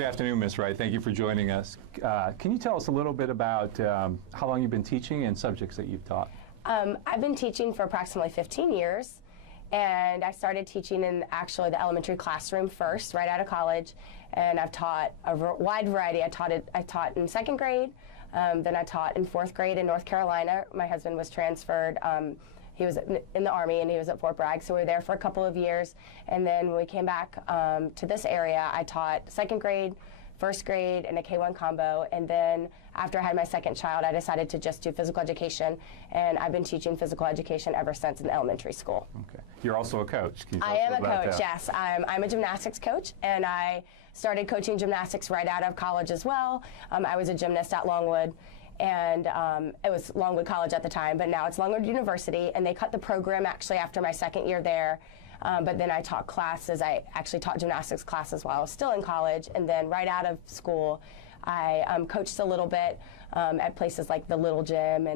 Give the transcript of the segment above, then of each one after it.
Good afternoon, Ms. Wright. Thank you for joining us. Can you tell us a little bit about how long you've been teaching and subjects that you've taught? I've been teaching for approximately 15 years, and I started teaching in actually the elementary classroom first, right out of college, and I've taught a wide variety. I taught in second grade, then I taught in fourth grade in North Carolina. My husband was transferred. He was in the Army, and he was at Fort Bragg, so we were there for a couple of years. And then when we came back to this area, I taught second grade, first grade, and a K-1 combo. And then after I had my second child, I decided to just do physical education, and I've been teaching physical education ever since in elementary school. Okay. You're also a coach. Can you tell I am us a about coach, that? yes. I'm a gymnastics coach, and I started coaching gymnastics right out of college as well. I was a gymnast at Longwood, and it was Longwood College at the time, but now it's Longwood University, and they cut the program actually after my second year there. But then I taught classes. I actually taught gymnastics classes while I was still in college, and then right out of school, I coached a little bit at places like the Little Gym,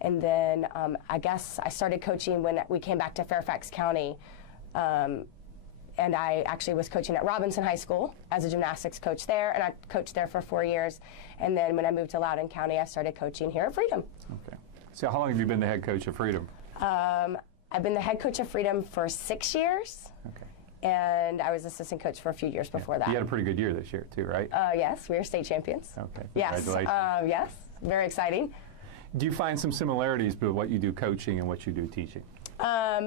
and then I guess I started coaching when we came back to Fairfax County. And I actually was coaching at Robinson High School as a gymnastics coach there, and I coached there for 4 years. And then when I moved to Loudoun County, I started coaching here at Freedom. Okay. So how long have you been the head coach of Freedom? I've been the head coach of Freedom for 6 years. Okay. And I was assistant coach for a few years before that. You had a pretty good year this year, too, right? Yes, we were state champions. Okay. Yes. Congratulations. Yes, very exciting. Do you find some similarities between what you do coaching and what you do teaching?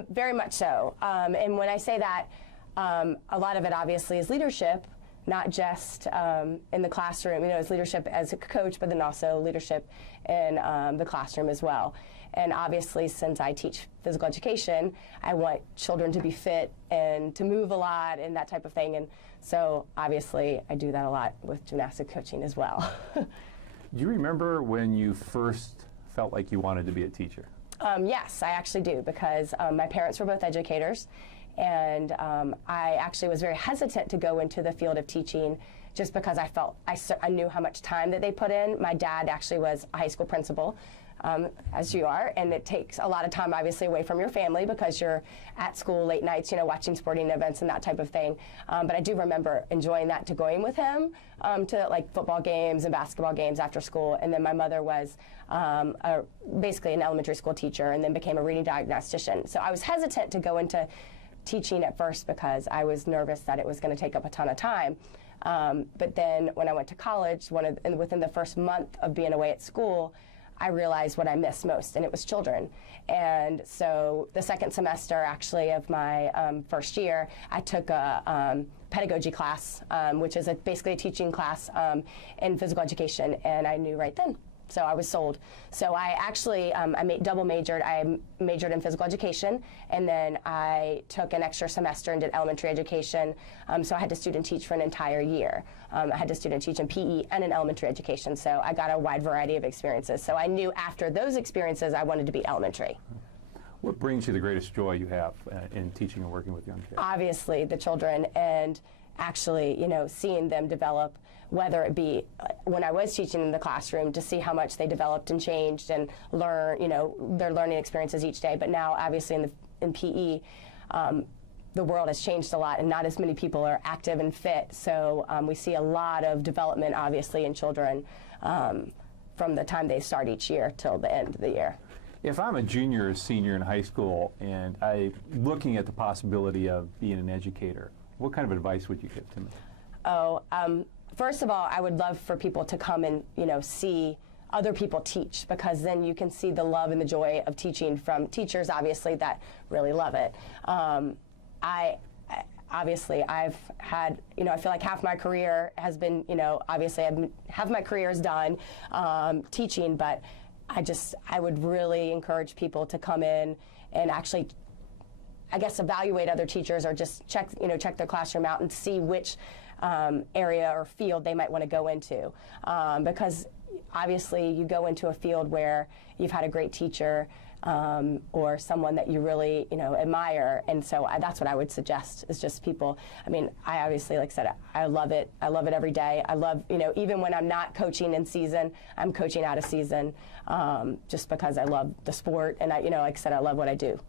Very much so. And when I say that, a lot of it obviously is leadership, not just in the classroom. You know, it's leadership as a coach, but then also leadership in the classroom as well. And obviously, since I teach physical education, I want children to be fit and to move a lot and that type of thing. And so obviously, I do that a lot with gymnastic coaching as well. Do you remember when you first felt like you wanted to be a teacher? Yes, I actually do, because my parents were both educators, and I actually was very hesitant to go into the field of teaching just because I felt I knew how much time that they put in. My dad actually was a high school principal, as you are, and it takes a lot of time obviously away from your family because you're at school late nights, you know, watching sporting events and that type of thing. But I do remember enjoying that, to going with him to like football games and basketball games after school. And then my mother was basically an elementary school teacher and then became a reading diagnostician. So I was hesitant to go into teaching at first because I was nervous that it was going to take up a ton of time. But then when I went to college, within the first month of being away at school, I realized what I missed most, and it was children. And so the second semester, actually, of my first year, I took a pedagogy class, which is basically a teaching class in physical education, and I knew right then. So I was sold. So I actually, double majored. I majored in physical education, and then I took an extra semester and did elementary education. So I had to student teach for an entire year. I had to student teach in PE and in elementary education. So I got a wide variety of experiences. So I knew after those experiences, I wanted to be elementary. What brings you the greatest joy you have in teaching and working with young kids? Obviously, the children, and actually, you know, seeing them develop, whether it be when I was teaching in the classroom, to see how much they developed and changed and learn, you know, their learning experiences each day. But now, obviously, in PE, the world has changed a lot, and not as many people are active and fit. So we see a lot of development, obviously, in children from the time they start each year till the end of the year. If I'm a junior or senior in high school and I'm looking at the possibility of being an educator, what kind of advice would you give to me? Oh, first of all, I would love for people to come and, you know, see other people teach, because then you can see the love and the joy of teaching from teachers, obviously, that really love it. Obviously, I've had, you know, I feel like half my career has been, you know, obviously half my career is done teaching, but I would really encourage people to come in and actually, I guess, evaluate other teachers, or just check their classroom out and see which area or field they might want to go into. Because obviously you go into a field where you've had a great teacher or someone that you really, you know, admire. And so that's what I would suggest, is just people. I mean, I obviously, like I said, I love it. I love it every day. I love, you know, even when I'm not coaching in season, I'm coaching out of season, just because I love the sport. And you know, like I said, I love what I do.